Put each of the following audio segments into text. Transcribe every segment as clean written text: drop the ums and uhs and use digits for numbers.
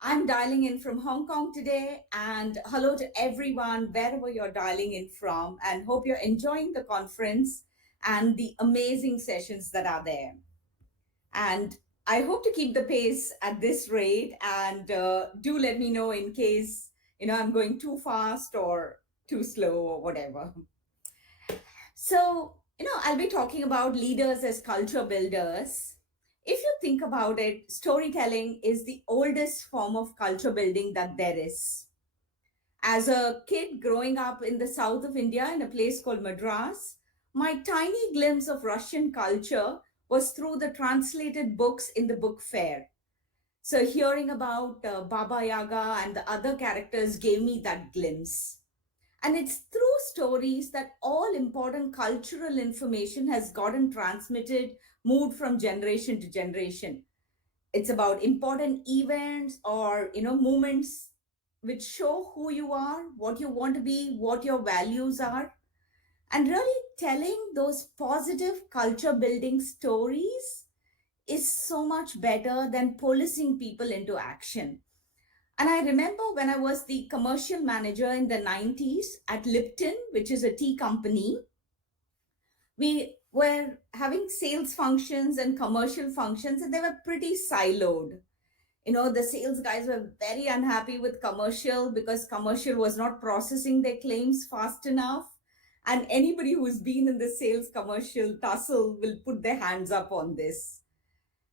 I'm dialing in from Hong Kong today, and hello to everyone, wherever you're dialing in from, and hope you're enjoying the conference and the amazing sessions that are there. And I hope to keep the pace at this rate, and do let me know in case I'm going too fast or too slow or whatever. So, I'll be talking about leaders as culture builders. If you think about it, storytelling is the oldest form of culture building that there is. As a kid growing up in the south of India in a place called Madras, my tiny glimpse of Russian culture was through the translated books in the book fair. So, hearing about Baba Yaga and the other characters gave me that glimpse. And it's through stories that all important cultural information has gotten transmitted, moved from generation to generation. It's about important events or moments which show who you are, what you want to be, what your values are, and really telling those positive culture building stories is so much better than policing people into action. And I remember when I was the commercial manager in the 90s at Lipton, which is a tea company, we were having sales functions and commercial functions, and they were pretty siloed. The sales guys were very unhappy with commercial because commercial was not processing their claims fast enough. And anybody who's been in the sales commercial tussle will put their hands up on this.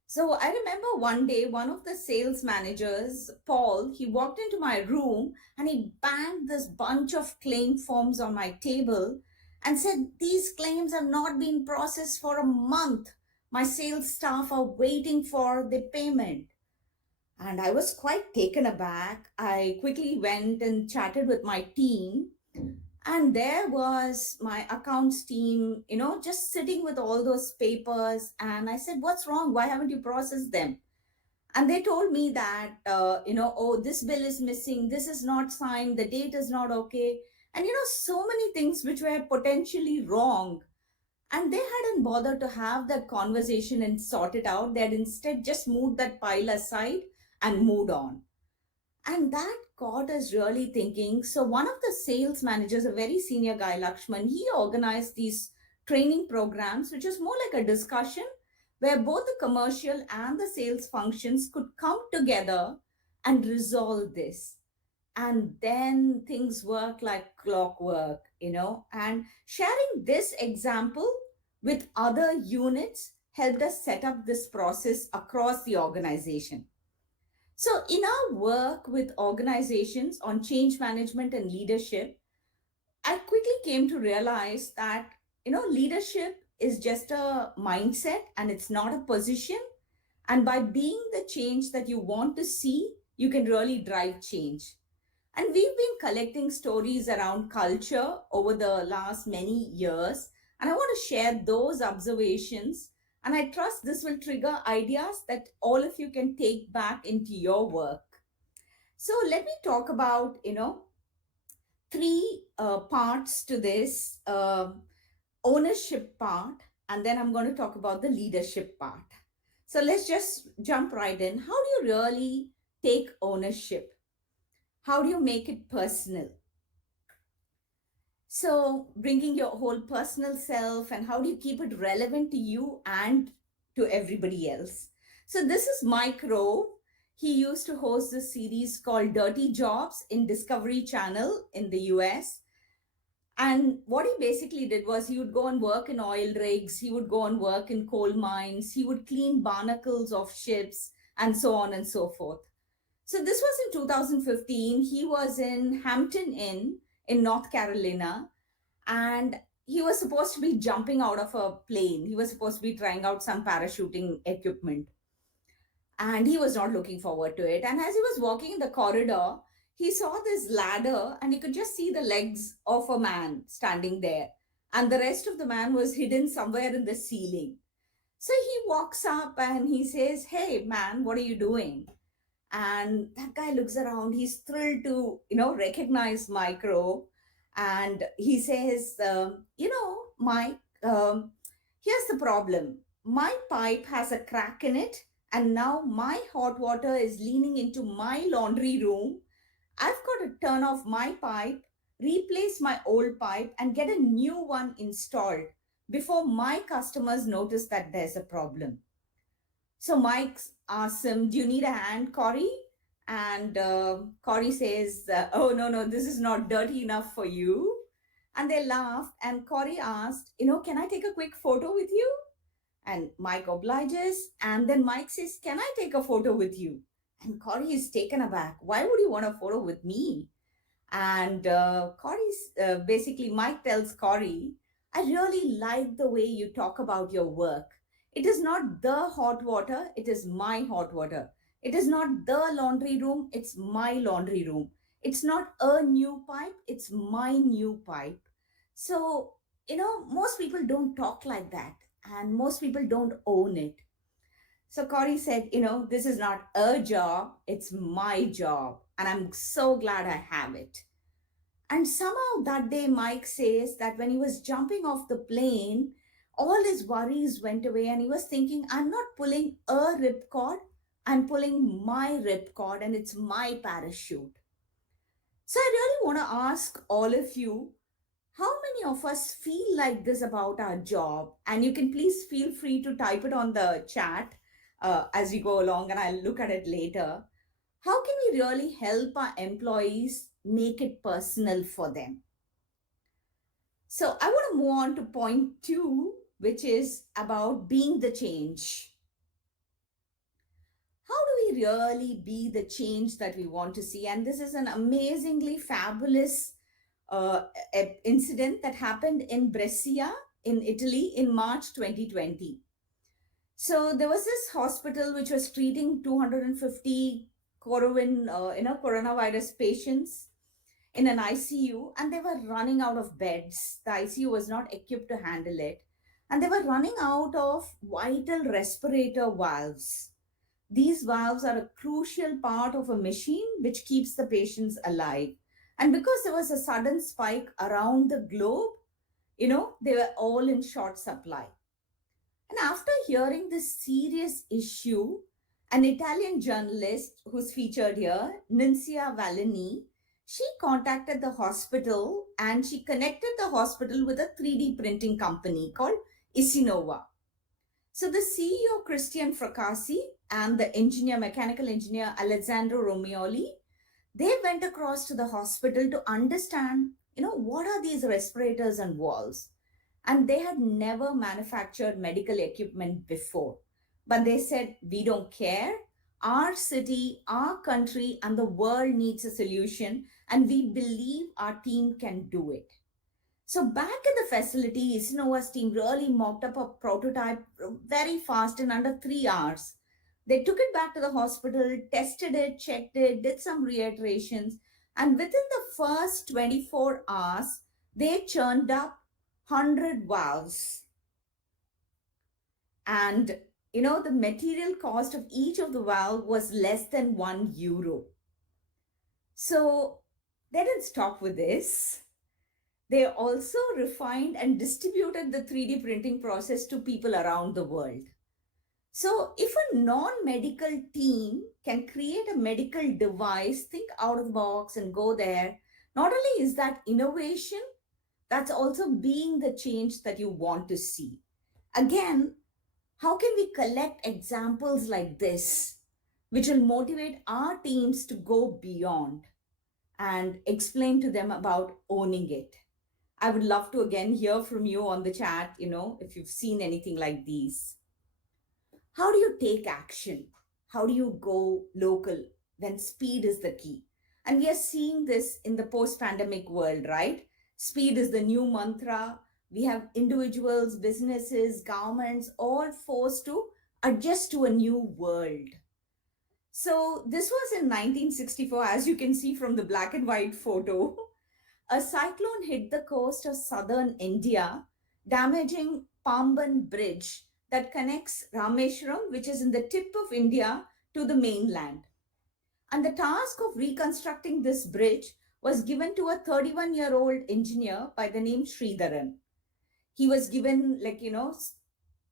So I remember one day, one of the sales managers, Paul, he walked into my room and he banged this bunch of claim forms on my table and said, "These claims have not been processed for a month. My sales staff are waiting for the payment." And I was quite taken aback. I quickly went and chatted with my team, and there was my accounts team, just sitting with all those papers. And I said, "What's wrong? Why haven't you processed them?" And they told me that, "Oh, this bill is missing. This is not signed. The date is not okay." And, so many things which were potentially wrong. And they hadn't bothered to have that conversation and sort it out. They had instead just moved that pile aside and moved on. And that got us really thinking. So, one of the sales managers, a very senior guy, Lakshman, he organized these training programs, which was more like a discussion where both the commercial and the sales functions could come together and resolve this. And then things work like clockwork, and sharing this example with other units helped us set up this process across the organization. So, in our work with organizations on change management and leadership, I quickly came to realize that, leadership is just a mindset and it's not a position. And by being the change that you want to see, you can really drive change. And we've been collecting stories around culture over the last many years. And I want to share those observations. And I trust this will trigger ideas that all of you can take back into your work. So let me talk about, three parts to this ownership part. And then I'm going to talk about the leadership part. So let's just jump right in. How do you really take ownership? How do you make it personal? So, bringing your whole personal self, and how do you keep it relevant to you and to everybody else? So, this is Mike Rowe. He used to host this series called Dirty Jobs in Discovery Channel in the US. And what he basically did was he would go and work in oil rigs, he would go and work in coal mines, he would clean barnacles of ships, and so on and so forth. So this was in 2015. He was in Hampton Inn in North Carolina, and he was supposed to be jumping out of a plane. He was supposed to be trying out some parachuting equipment, and he was not looking forward to it. And as he was walking in the corridor, he saw this ladder, and he could just see the legs of a man standing there, and the rest of the man was hidden somewhere in the ceiling. So he walks up and he says, "Hey man, what are you doing?" And that guy looks around. He's thrilled to recognize Micro. And he says, Mike, here's the problem. My pipe has a crack in it, and now my hot water is leaning into my laundry room. I've got to turn off my pipe, replace my old pipe, and get a new one installed before my customers notice that there's a problem. So Mike asks him, "Do you need a hand, Corey?" And Corey says, "Oh, no, no, this is not dirty enough for you." And they laughed. And Corey asked, "Can I take a quick photo with you?" And Mike obliges. And then Mike says, "Can I take a photo with you?" And Corey is taken aback. "Why would you want a photo with me?" And basically, Mike tells Corey, "I really like the way you talk about your work. It is not the hot water, it is my hot water. It is not the laundry room, it's my laundry room. It's not a new pipe, it's my new pipe." So, most people don't talk like that, and most people don't own it. So Corey said, "This is not a job, it's my job, and I'm so glad I have it." And somehow that day, Mike says that when he was jumping off the plane, all his worries went away and he was thinking, "I'm not pulling a ripcord, I'm pulling my ripcord and it's my parachute." So I really want to ask all of you, how many of us feel like this about our job? And you can please feel free to type it on the chat as we go along, and I'll look at it later. How can we really help our employees make it personal for them? So I want to move on to point two, which is about being the change. How do we really be the change that we want to see? And this is an amazingly fabulous incident that happened in Brescia in Italy in March 2020. So there was this hospital which was treating 250 coronavirus patients in an ICU, and they were running out of beds. The ICU was not equipped to handle it, and they were running out of vital respirator valves. These valves are a crucial part of a machine which keeps the patients alive. And because there was a sudden spike around the globe, they were all in short supply. And after hearing this serious issue, an Italian journalist who's featured here, Nincia Valini, she contacted the hospital and she connected the hospital with a 3D printing company called Isinova. So the CEO, Christian Fracassi, and the mechanical engineer, Alessandro Romioli, they went across to the hospital to understand, what are these respirators and valves? And they had never manufactured medical equipment before. But they said, "We don't care. Our city, our country, and the world needs a solution, and we believe our team can do it." So back in the facility, Isinova's team really mocked up a prototype very fast in under 3 hours. They took it back to the hospital, tested it, checked it, did some reiterations, and within the first 24 hours, they churned up 100 valves. And the material cost of each of the valve was less than €1. So they didn't stop with this. They also refined and distributed the 3D printing process to people around the world. So if a non-medical team can create a medical device, think out of the box and go there, not only is that innovation, that's also being the change that you want to see. Again, how can we collect examples like this, which will motivate our teams to go beyond and explain to them about owning it? I would love to again hear from you on the chat, if you've seen anything like these. How do you take action? How do you go local when speed is the key? And we are seeing this in the post pandemic world, right? Speed is the new mantra. We have individuals, businesses, governments all forced to adjust to a new world. So, this was in 1964, as you can see from the black and white photo. A cyclone hit the coast of southern India, damaging Pamban Bridge that connects Rameshwaram, which is in the tip of India, to the mainland. And the task of reconstructing this bridge was given to a 31-year-old engineer by the name Sridharan. He was given, like,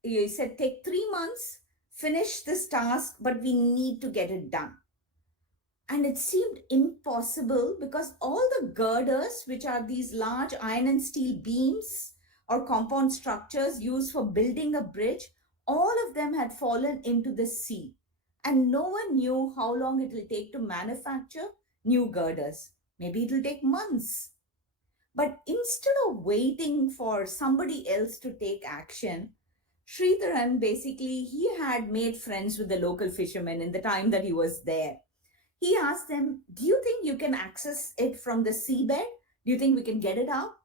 he said, take 3 months, finish this task, but we need to get it done. And it seemed impossible because all the girders, which are these large iron and steel beams or compound structures used for building a bridge, all of them had fallen into the sea. And no one knew how long it will take to manufacture new girders. Maybe it will take months. But instead of waiting for somebody else to take action, Sridharan basically he had made friends with the local fishermen in the time that he was there. He asked them, do you think you can access it from the seabed? Do you think we can get it up?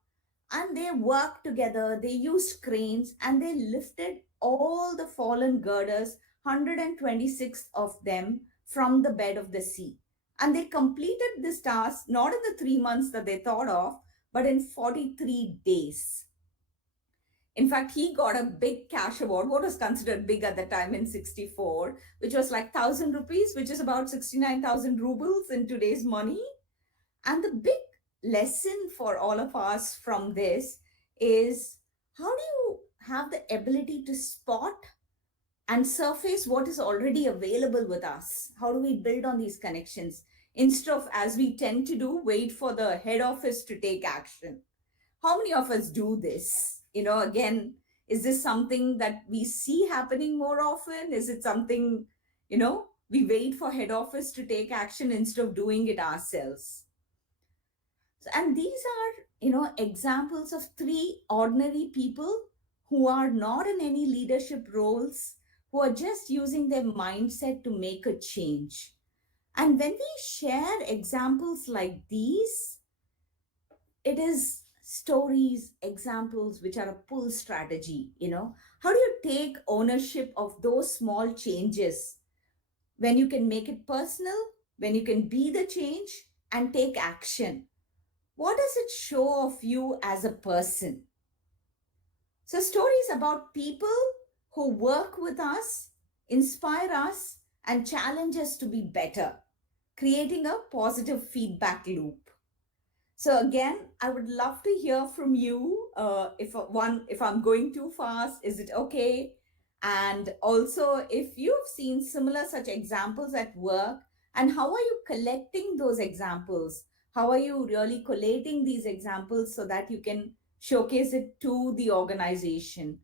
And they worked together, they used cranes, and they lifted all the fallen girders, 126 of them, from the bed of the sea. And they completed this task not in the 3 months that they thought of, but in 43 days. In fact, he got a big cash award, what was considered big at the time in 64, which was like 1,000 rupees, which is about 69,000 rubles in today's money. And the big lesson for all of us from this is, how do you have the ability to spot and surface what is already available with us? How do we build on these connections instead of, as we tend to do, wait for the head office to take action? How many of us do this? Again, is this something that we see happening more often? Is it something, we wait for head office to take action instead of doing it ourselves? And these are, examples of three ordinary people who are not in any leadership roles, who are just using their mindset to make a change. And when we share examples like these, it is stories, examples, which are a pull strategy. How do you take ownership of those small changes when you can make it personal, when you can be the change and take action? What does it show of you as a person? So, stories about people who work with us, inspire us, and challenge us to be better, creating a positive feedback loop. So again, I would love to hear from you. If I'm going too fast, is it okay? And also, if you've seen similar such examples at work, and how are you collecting those examples? How are you really collating these examples so that you can showcase it to the organization?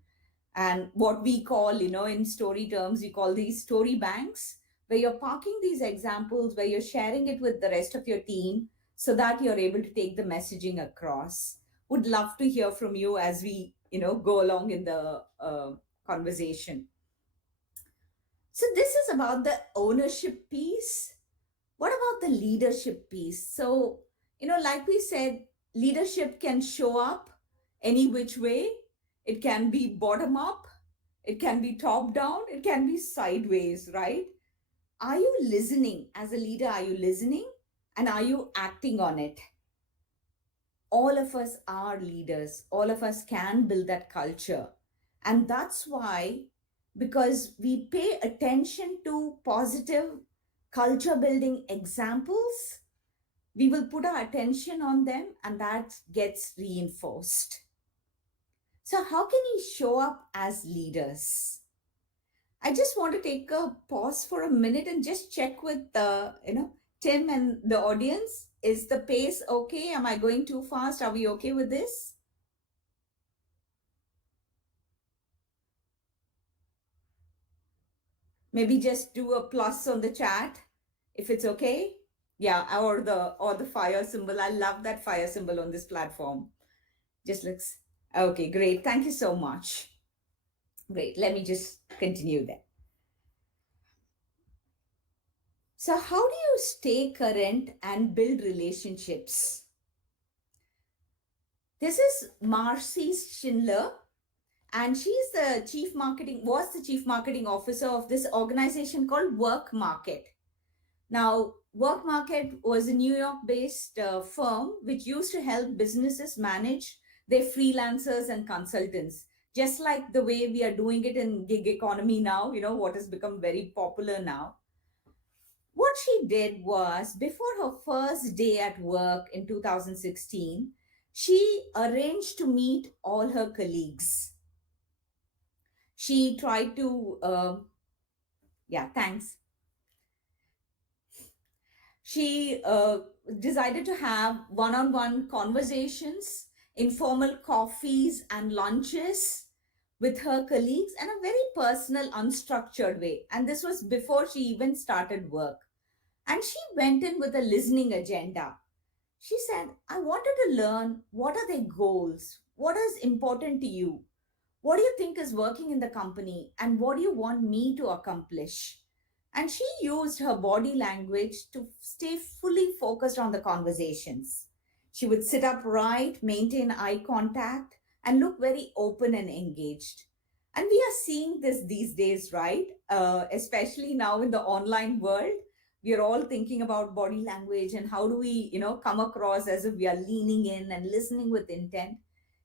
And what we call, in story terms, we call these story banks, where you're parking these examples, where you're sharing it with the rest of your team so that you're able to take the messaging across. Would love to hear from you as we, go along in the conversation. So this is about the ownership piece. What about the leadership piece? So, like we said, leadership can show up any which way. It can be bottom up, it can be top down, it can be sideways, right? Are you listening? As a leader, are you listening? And are you acting on it? All of us are leaders. All of us can build that culture. And that's why, because we pay attention to positive culture building examples, we will put our attention on them and that gets reinforced. So, how can we show up as leaders? I just want to take a pause for a minute and just check with Tim and the audience. Is the pace okay? Am I going too fast? Are we okay with this? Maybe just do a plus on the chat if it's okay. Yeah, or the fire symbol. I love that fire symbol on this platform. Just looks okay, great. Thank you so much. Great. Let me just continue there. So, how do you stay current and build relationships? This is Marcy Schindler, and she's was the chief marketing officer of this organization called Work Market. Now, Work Market was a New York-based firm which used to help businesses manage their freelancers and consultants, just like the way we are doing it in gig economy now, what has become very popular now. What she did was, before her first day at work in 2016, she arranged to meet all her colleagues. She tried to, yeah, thanks. She decided to have one on one conversations, informal coffees and lunches with her colleagues in a very personal, unstructured way. And this was before she even started work. And she went in with a listening agenda. She said, I wanted to learn what are their goals? What is important to you? What do you think is working in the company? And what do you want me to accomplish? And she used her body language to stay fully focused on the conversations. She would sit upright, maintain eye contact, and look very open and engaged. And we are seeing this these days, right? Especially now in the online world, we are all thinking about body language and how do we, come across as if we are leaning in and listening with intent.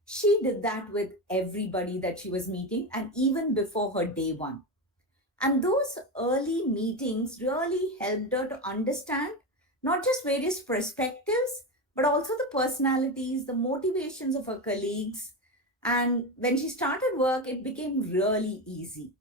She did that with everybody that she was meeting, and even before her day one. And those early meetings really helped her to understand not just various perspectives, but also the personalities, the motivations of her colleagues. And when she started work, it became really easy.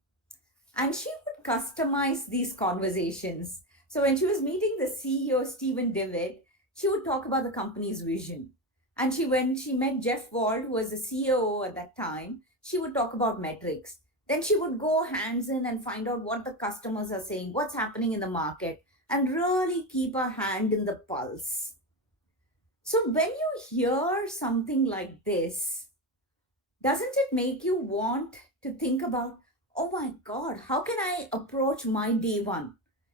And she would customize these conversations. So when she was meeting the CEO, Stephen Devitt, she would talk about the company's vision. And when she met Jeff Wald, who was the CEO at that time, she would talk about metrics. Then she would go hands in and find out what the customers are saying, what's happening in the market, and really keep her hand in the pulse. So when you hear something like this, doesn't it make you want to think about, oh my God, how can I approach my day one?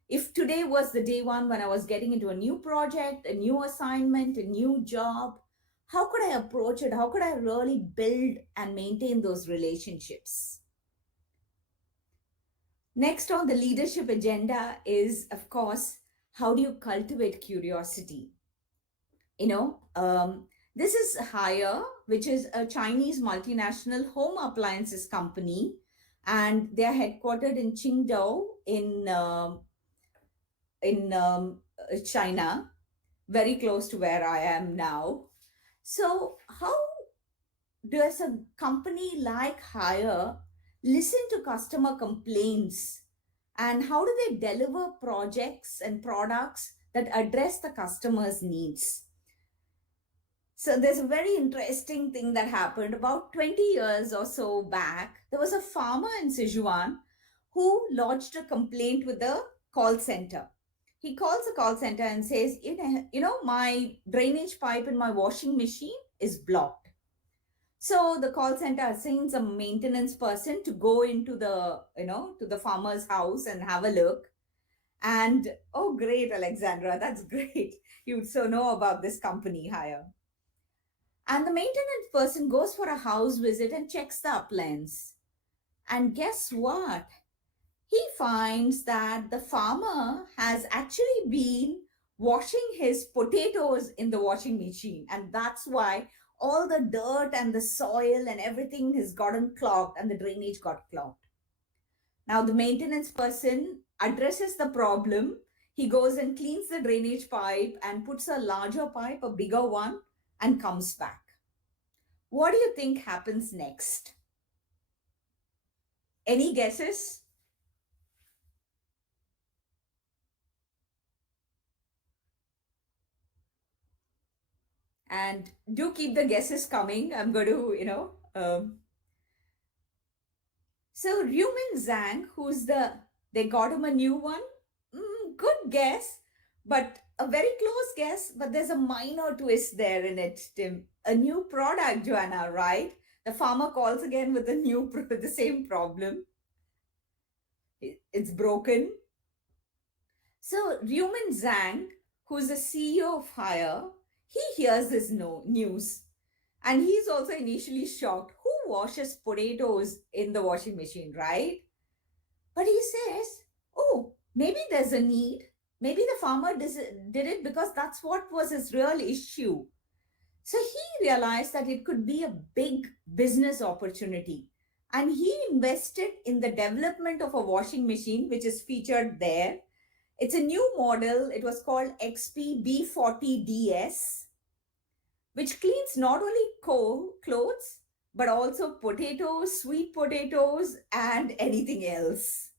If today was the day one when I was getting into a new project, a new assignment, a new job, how could I approach it? How could I really build and maintain those relationships? Next on the leadership agenda is, of course, how do you cultivate curiosity? you know this is Haier, which is a Chinese multinational home appliances company, and they are headquartered in Qingdao in China, very close to where I am now. So how does a company like Haier listen to customer complaints, and how do they deliver projects and products that address the customer's needs? So there's a very interesting thing that happened about 20 years or so back. There was a farmer in Sichuan who lodged a complaint with the call center. He calls the call center and says, my drainage pipe in my washing machine is blocked. So the call center assigns a maintenance person to go into to the farmer's house and have a look. And oh, great, Alexandra, that's great. You so know about this company Hire. And the maintenance person goes for a house visit and checks the appliance. And guess what? He finds that the farmer has actually been washing his potatoes in the washing machine. And that's why all the dirt and the soil and everything has gotten clogged and the drainage got clogged. Now, the maintenance person addresses the problem. He goes and cleans the drainage pipe and puts a larger pipe, a bigger one, and comes back. What do you think happens next? Any guesses? And do keep the guesses coming. I'm going to. So Rumin Zhang, they got him a new one. Good guess, but a very close guess. But there's a minor twist there in it, Tim. A new product, Joanna, right? The farmer calls again with the same problem. It's broken. So Rumin Zhang, who's the CEO of Hire, he hears this news, and he's also initially shocked. Who washes potatoes in the washing machine, right? But he says, oh, maybe there's a need. Maybe the farmer did it because that's what was his real issue. So he realized that it could be a big business opportunity. And he invested in the development of a washing machine, which is featured there. It's a new model. It was called XP B40DS, which cleans not only clothes, but also potatoes, sweet potatoes, and anything else.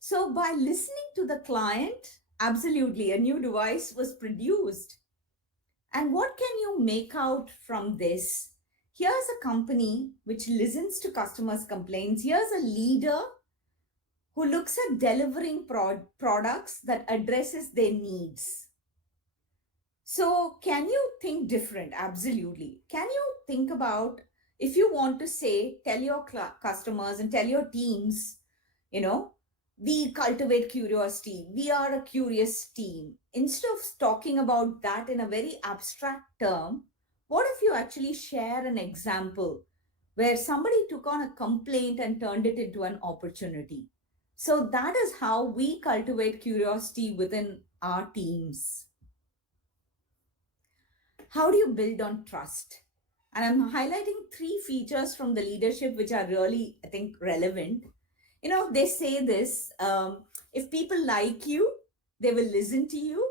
So, by listening to the client, absolutely, a new device was produced. And what can you make out from this? Here's a company which listens to customers' complaints. Here's a leader who looks at delivering products that addresses their needs. So, can you think different? Absolutely. Can you think about, if you want to say, tell your customers and tell your teams, you know, we cultivate curiosity, we are a curious team. Instead of talking about that in a very abstract term, what if you actually share an example where somebody took on a complaint and turned it into an opportunity? So, that is how we cultivate curiosity within our teams. How do you build on trust? And I'm highlighting three features from the leadership which are really, I think, relevant. They say this, if people like you, they will listen to you.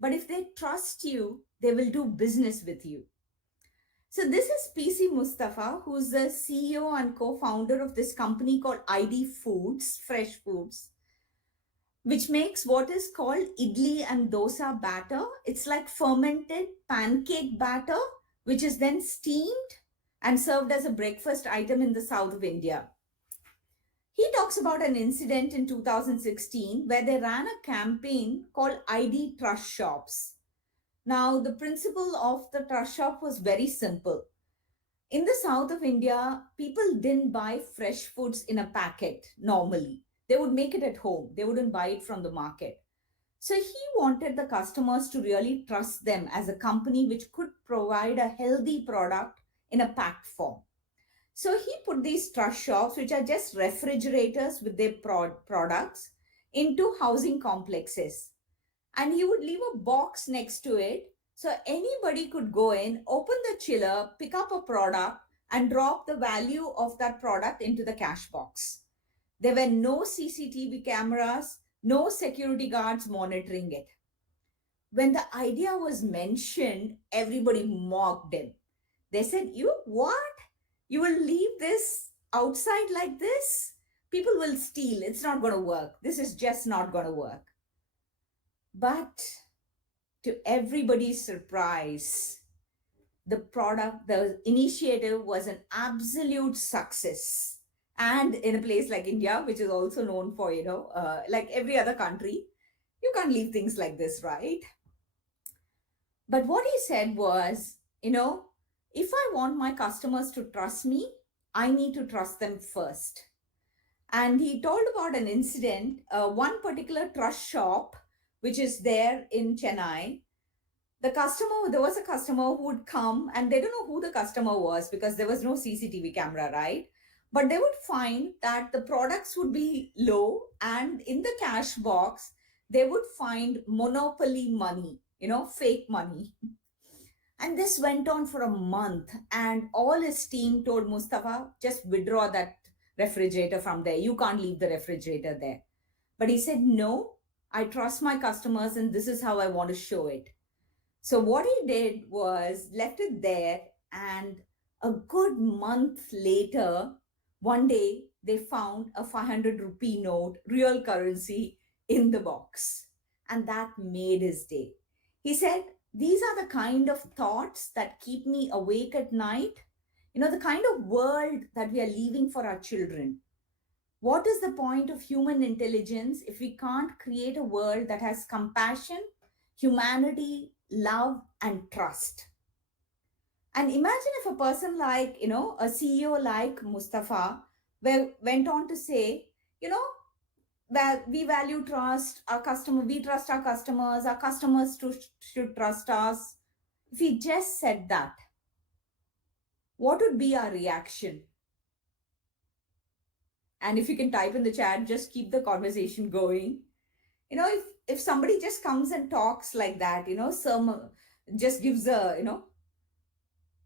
But if they trust you, they will do business with you. So this is PC Mustafa, who's the CEO and co-founder of this company called ID Foods, Fresh Foods, which makes what is called idli and dosa batter. It's like fermented pancake batter, which is then steamed and served as a breakfast item in the south of India. He talks about an incident in 2016 where they ran a campaign called ID Trust Shops. Now, the principle of the trust shop was very simple. In the south of India, people didn't buy fresh foods in a packet normally. They would make it at home, they wouldn't buy it from the market. So he wanted the customers to really trust them as a company which could provide a healthy product in a packed form. So he put these trust shops, which are just refrigerators with their products, into housing complexes. And he would leave a box next to it so anybody could go in, open the chiller, pick up a product, and drop the value of that product into the cash box. There were no CCTV cameras, no security guards monitoring it. When the idea was mentioned, everybody mocked him. They said, "You what? You will leave this outside like this? People will steal. It's not going to work. This is just not going to work." But to everybody's surprise, the initiative was an absolute success. And in a place like India, which is also known for, like every other country, you can't leave things like this, right? But what he said was, if I want my customers to trust me, I need to trust them first. And he told about an incident, one particular trust shop, which is there in Chennai. There was a customer who would come, and they don't know who the customer was because there was no CCTV camera, right? But they would find that the products would be low, and in the cash box, they would find monopoly money, fake money. And this went on for a month, and all his team told Mustafa, just withdraw that refrigerator from there. You can't leave the refrigerator there. But he said, no, I trust my customers, and this is how I want to show it. So what he did was left it there, and a good month later, one day they found a 500 rupee note, real currency, in the box. And that made his day. He said, these are the kind of thoughts that keep me awake at night. The kind of world that we are leaving for our children. What is the point of human intelligence if we can't create a world that has compassion, humanity, love, and trust? And imagine if a person like, a CEO like Mustafa went on to say, we value trust, we trust our customers should trust us. If he just said that, what would be our reaction? And if you can type in the chat, just keep the conversation going. If somebody just comes and talks like that, some just gives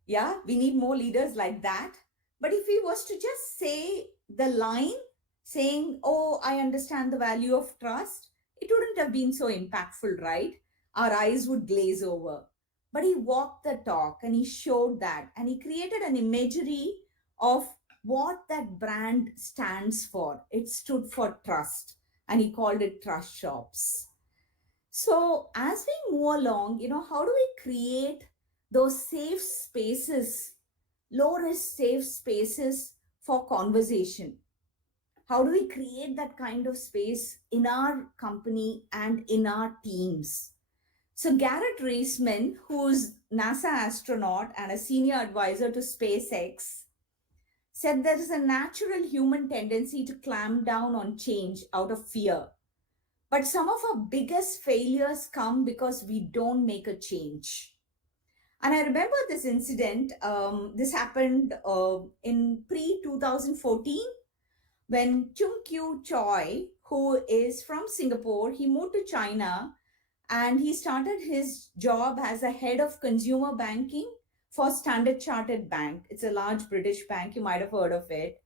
yeah, we need more leaders like that. But if he was to just say the line saying, oh, I understand the value of trust, it wouldn't have been so impactful, right? Our eyes would glaze over. But he walked the talk and he showed that and he created an imagery of what that brand stands for. It stood for trust and he called it trust shops. So, as we move along, how do we create those safe spaces, low risk safe spaces for conversation? How do we create that kind of space in our company and in our teams? So, Garrett Reisman, who's NASA astronaut and a senior advisor to SpaceX, said there is a natural human tendency to clamp down on change out of fear. But some of our biggest failures come because we don't make a change. And I remember this incident. This happened in pre 2014 when Chung Kyu Choi, who is from Singapore, he moved to China and he started his job as a head of consumer banking for Standard Chartered Bank. It's a large British bank, you might have heard of it.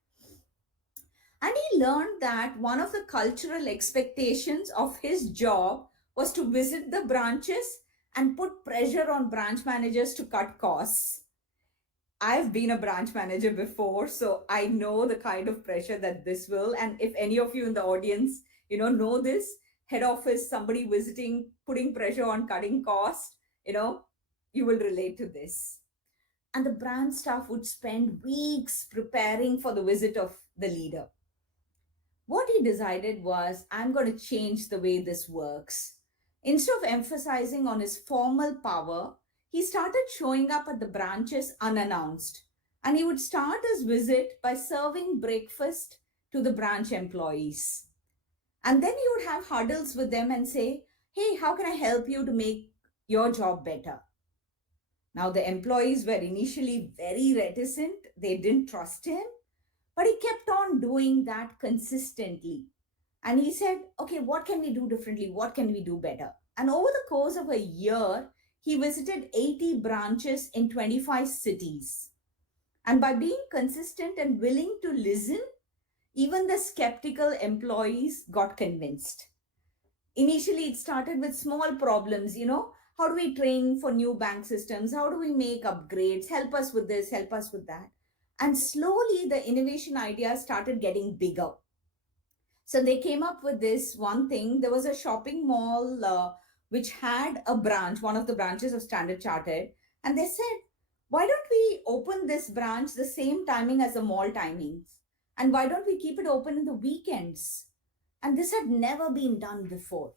And he learned that one of the cultural expectations of his job was to visit the branches and put pressure on branch managers to cut costs. I've been a branch manager before, so I know the kind of pressure that this will. And if any of you in the audience, know this head office, somebody visiting, putting pressure on cutting cost, you will relate to this. And the branch staff would spend weeks preparing for the visit of the leader. What he decided was, I'm going to change the way this works. Instead of emphasizing on his formal power, he started showing up at the branches unannounced. And he would start his visit by serving breakfast to the branch employees. And then he would have huddles with them and say, hey, how can I help you to make your job better? Now, the employees were initially very reticent. They didn't trust him. But he kept on doing that consistently. And he said, okay, what can we do differently? What can we do better? And over the course of a year, he visited 80 branches in 25 cities. And by being consistent and willing to listen, even the skeptical employees got convinced. Initially, it started with small problems, how do we train for new bank systems? How do we make upgrades? Help us with this, help us with that. And slowly the innovation ideas started getting bigger. So they came up with this one thing. There was a shopping mall which had a branch, one of the branches of Standard Chartered. And they said, why don't we open this branch the same timing as the mall timings? And why don't we keep it open in the weekends? And this had never been done before.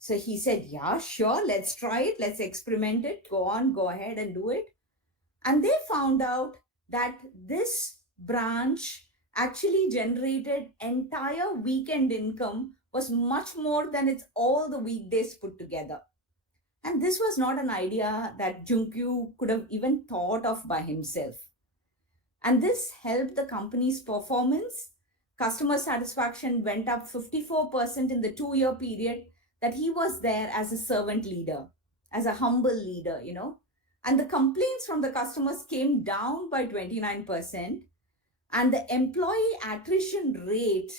So he said, yeah, sure, let's try it. Let's experiment it. Go on, go ahead and do it. And they found out that this branch actually generated entire weekend income was much more than its all the weekdays put together. And this was not an idea that Junkyu could have even thought of by himself. And this helped the company's performance. Customer satisfaction went up 54% in the 2-year period that he was there as a servant leader, as a humble leader, And the complaints from the customers came down by 29%. And the employee attrition rate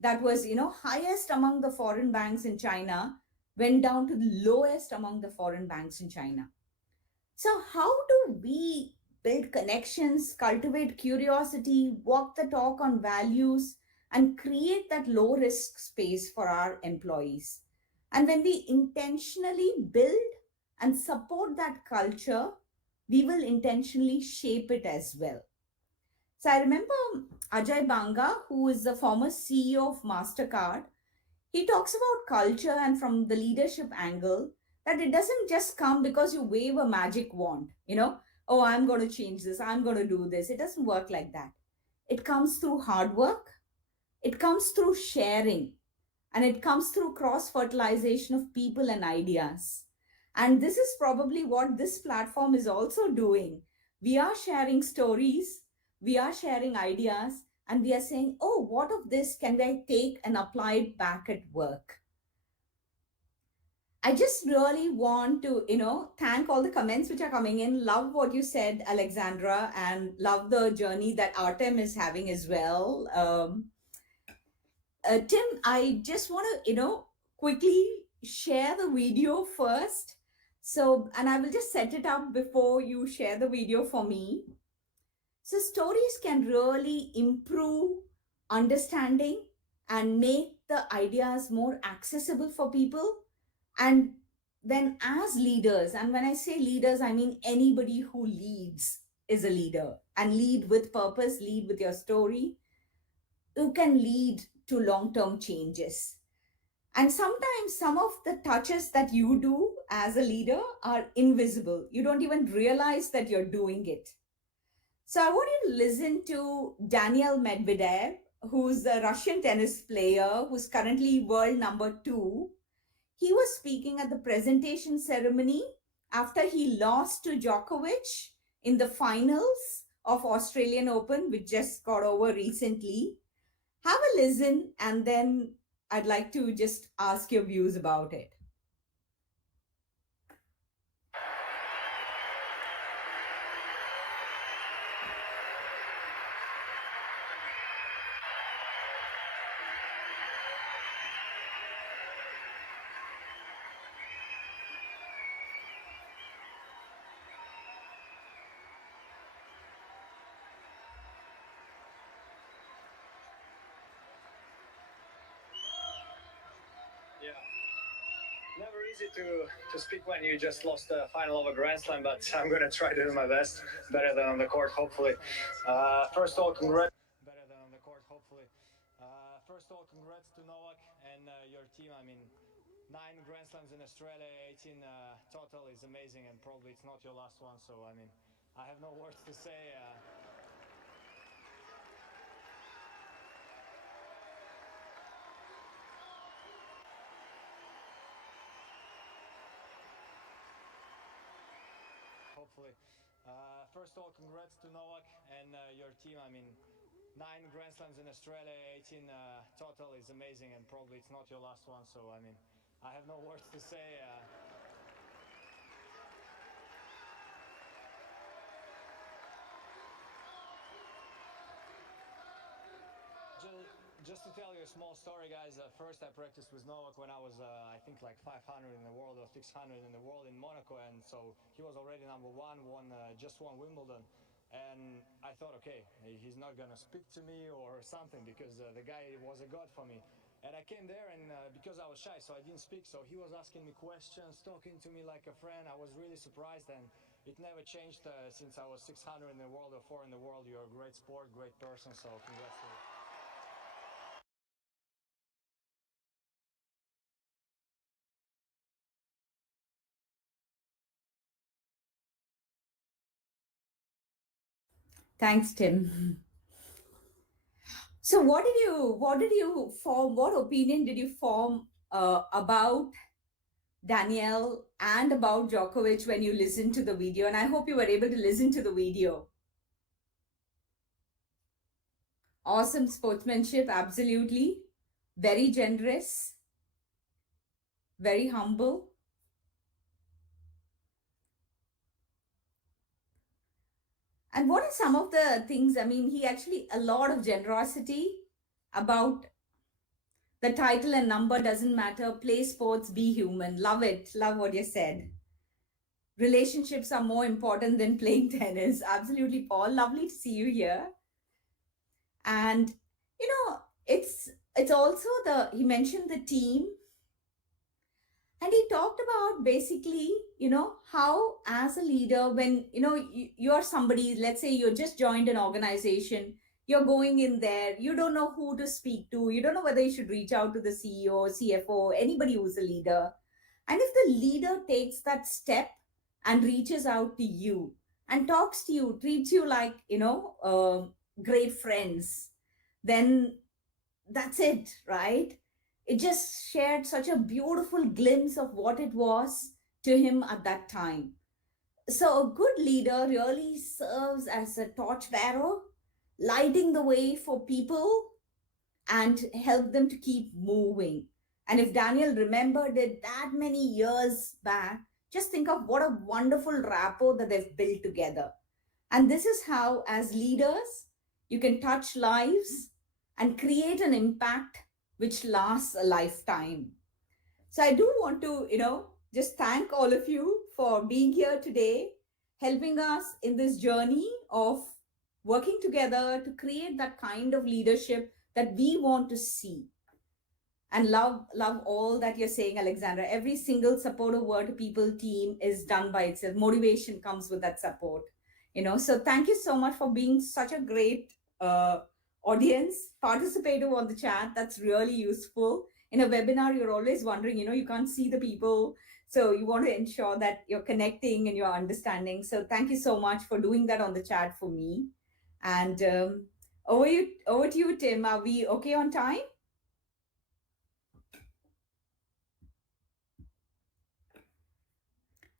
that was, highest among the foreign banks in China went down to the lowest among the foreign banks in China. So how do we build connections, cultivate curiosity, walk the talk on values, and create that low risk space for our employees? And when we intentionally build and support that culture, we will intentionally shape it as well. So I remember Ajay Banga, who is the former CEO of MasterCard, he talks about culture and from the leadership angle that it doesn't just come because you wave a magic wand, oh, I'm going to change this, I'm going to do this. It doesn't work like that. It comes through hard work, it comes through sharing, and it comes through cross fertilization of people and ideas. And this is probably what this platform is also doing. We are sharing stories, we are sharing ideas, and we are saying, oh, what of this can I take and apply it back at work? I just really want to, thank all the comments which are coming in. Love what you said, Alexandra, and love the journey that Artem is having as well. Tim, I just want to, quickly share the video first. So, and I will just set it up before you share the video for me. So, stories can really improve understanding and make the ideas more accessible for people. And then, as leaders, and when I say leaders, I mean anybody who leads is a leader, and lead with purpose, lead with your story, who can lead to long term changes. And sometimes some of the touches that you do as a leader are invisible. You don't even realize that you're doing it. So I want you to listen to Daniel Medvedev, who's a Russian tennis player who's currently world number two. He was speaking at the presentation ceremony after he lost to Djokovic in the finals of Australian Open, which just got over recently. Have a listen, and then I'd like to just ask your views about it. Yeah, never easy to speak when you just lost the final of a Grand Slam, but I'm gonna try to do my best, better than on the court, hopefully. First of all, congrats. Better than on the court, hopefully. First of all, congrats to Novak and your team. I mean, 9 Grand Slams in Australia, 18 total is amazing, and probably it's not your last one. So I mean, I have no words to say. Hopefully. First of all, congrats to Novak and your team. I mean, 9 Grand Slams in Australia, 18 total is amazing, and probably it's not your last one. So I mean, I have no words to say. Just to tell you a small story, guys. First, I practiced with Novak when I was, I think, like 500 in the world or 600 in the world in Monaco, and so he was already number one, just won Wimbledon. And I thought, okay, he's not gonna speak to me or something because the guy was a god for me. And I came there, and because I was shy, so I didn't speak. So he was asking me questions, talking to me like a friend. I was really surprised, and it never changed since I was 600 in the world or 4 in the world. You're a great sport, great person. So congrats to you. Thanks, Tim. So, what did you form? What opinion did you form about Danielle and about Djokovic when you listened to the video? And I hope you were able to listen to the video. Awesome sportsmanship, absolutely. Very generous, very humble. And what are some of the things? I mean, he actually, a lot of generosity about the title and number doesn't matter. Play sports, be human. Love it. Love what you said. Relationships are more important than playing tennis. Absolutely, Paul. Lovely to see you here. And you know, it's also the he mentioned the team, and he talked about basically, how as a leader, when you're somebody, let's say you just joined an organization, you're going in there, you don't know who to speak to, you don't know whether you should reach out to the CEO, CFO, anybody who's a leader. And if the leader takes that step and reaches out to you and talks to you, treats you like, great friends, then that's it, right? It just shared such a beautiful glimpse of what it was to him at that time. So, a good leader really serves as a torchbearer, lighting the way for people and help them to keep moving. And if Daniel remembered it that many years back, just think of what a wonderful rapport that they've built together. And this is how, as leaders, you can touch lives and create an impact which lasts a lifetime. So I do want to, just thank all of you for being here today, helping us in this journey of working together to create that kind of leadership that we want to see. And love all that you're saying, Alexandra. Every single supportive word to people team is done by itself. Motivation comes with that support, so thank you so much for being such a great audience participative on the chat. That's really useful. In a webinar, you're always wondering, you can't see the people, so you want to ensure that you're connecting and you're understanding. So thank you so much for doing that on the chat for me. And over to you, Tim. Are we okay on time?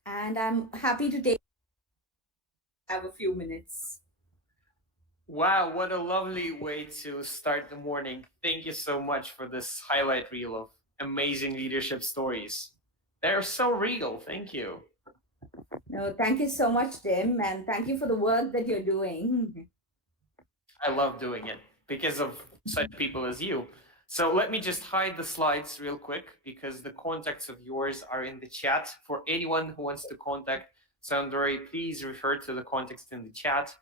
And I'm happy to take have a few minutes. Wow, what a lovely way to start the morning. Thank you so much for this highlight reel of amazing leadership stories. They're so real. Thank you. No, thank you so much, Tim, and thank you for the work that you're doing. I love doing it because of such people as you. So let me just hide the slides real quick because the contacts of yours are in the chat. For anyone who wants to contact Soundari, please refer to the context in the chat.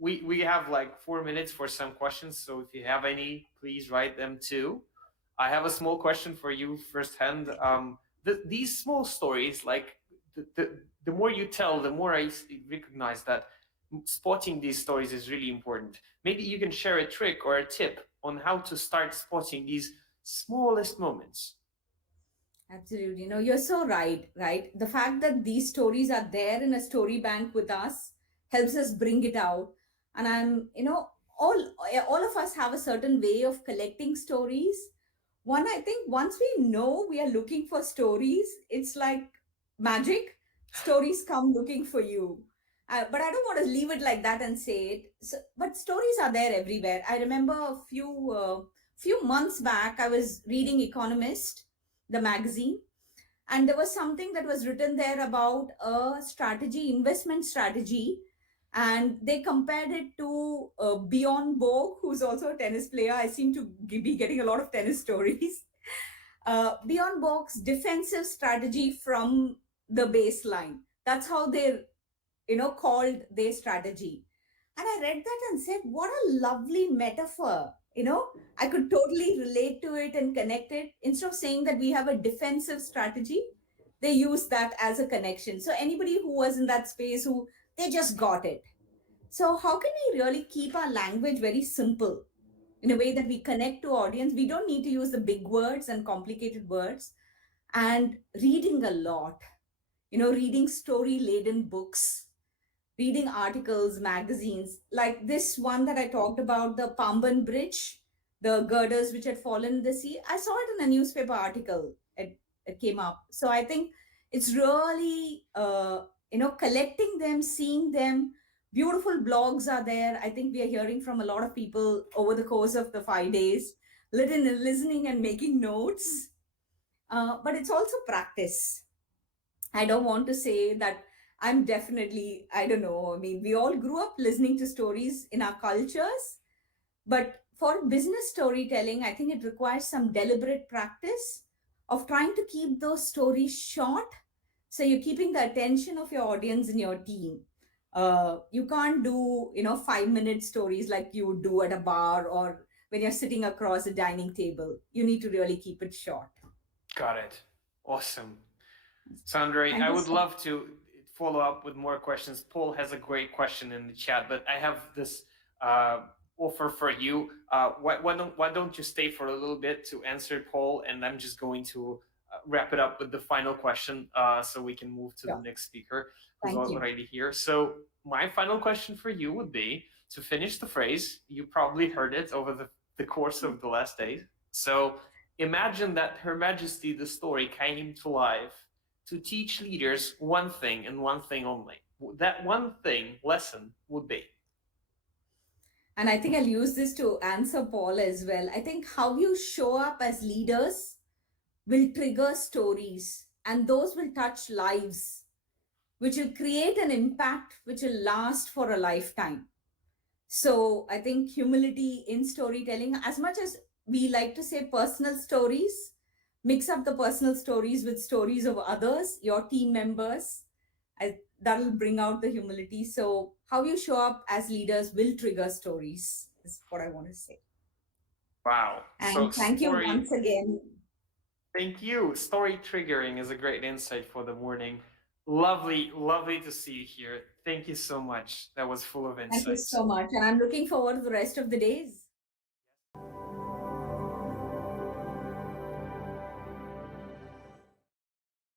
We have like 4 minutes for some questions, so if you have any, please write them too. I have a small question for you firsthand. These small stories, like the more you tell, the more I recognize that spotting these stories is really important. Maybe you can share a trick or a tip on how to start spotting these smallest moments. Absolutely. You're so right, right? The fact that these stories are there in a story bank with us helps us bring it out. And all of us have a certain way of collecting stories. One, I think once we know we are looking for stories, it's like magic. Stories come looking for you. But I don't want to leave it like that and say it. So, but stories are there everywhere. I remember a few months back, I was reading Economist, the magazine, and there was something that was written there about a strategy, investment strategy, and they compared it to Bjorn Borg, who's also a tennis player. I seem to be getting a lot of tennis stories. Bjorn Borg's defensive strategy from the baseline. That's how they, called their strategy. And I read that and said, what a lovely metaphor. I could totally relate to it and connect it. Instead of saying that we have a defensive strategy, they use that as a connection. So anybody who was in that space, who they just got it. So how can we really keep our language very simple in a way that we connect to audience? We don't need to use the big words and complicated words. And reading a lot, reading story laden books, reading articles, magazines, like this one that I talked about, the Pamban Bridge, the girders which had fallen in the sea. I saw it in a newspaper article. It came up. So I think it's really, collecting them, seeing them. Beautiful blogs are there. I think we are hearing from a lot of people over the course of the 5 days, listening and making notes. But it's also practice. I don't want to say that I'm definitely, I don't know. I mean, we all grew up listening to stories in our cultures, but for business storytelling, I think it requires some deliberate practice of trying to keep those stories short. So you're keeping the attention of your audience in your team. You can't do, 5 minute stories like you would do at a bar or when you're sitting across a dining table. You need to really keep it short. Got it. Awesome. Sandra, Thank I you would so love to follow up with more questions. Paul has a great question in the chat, but I have this uh, offer for you. Why don't you stay for a little bit to answer Paul, and I'm just going to wrap it up with the final question so we can move to the much. next speaker who's Thank you. already here. So my final question for you would be to finish the phrase. You probably heard it over the course of the last days. So imagine that Her Majesty the story came to life to teach leaders one thing and one thing only. That one thing lesson would be. And I think I'll use this to answer Paul as well. I think how you show up as leaders will trigger stories, and those will touch lives, which will create an impact which will last for a lifetime. So I think humility in storytelling, as much as we like to say personal stories, mix up the personal stories with stories of others, your team members. That'll bring out the humility. So, how you show up as leaders will trigger stories, is what I want to say. Wow. So And thank you story, once again. thank you. Story triggering is a great insight for the morning. Lovely, lovely to see you here. Thank you so much. That was full of Thank you insights. so much. And I'm looking forward to the rest of the days.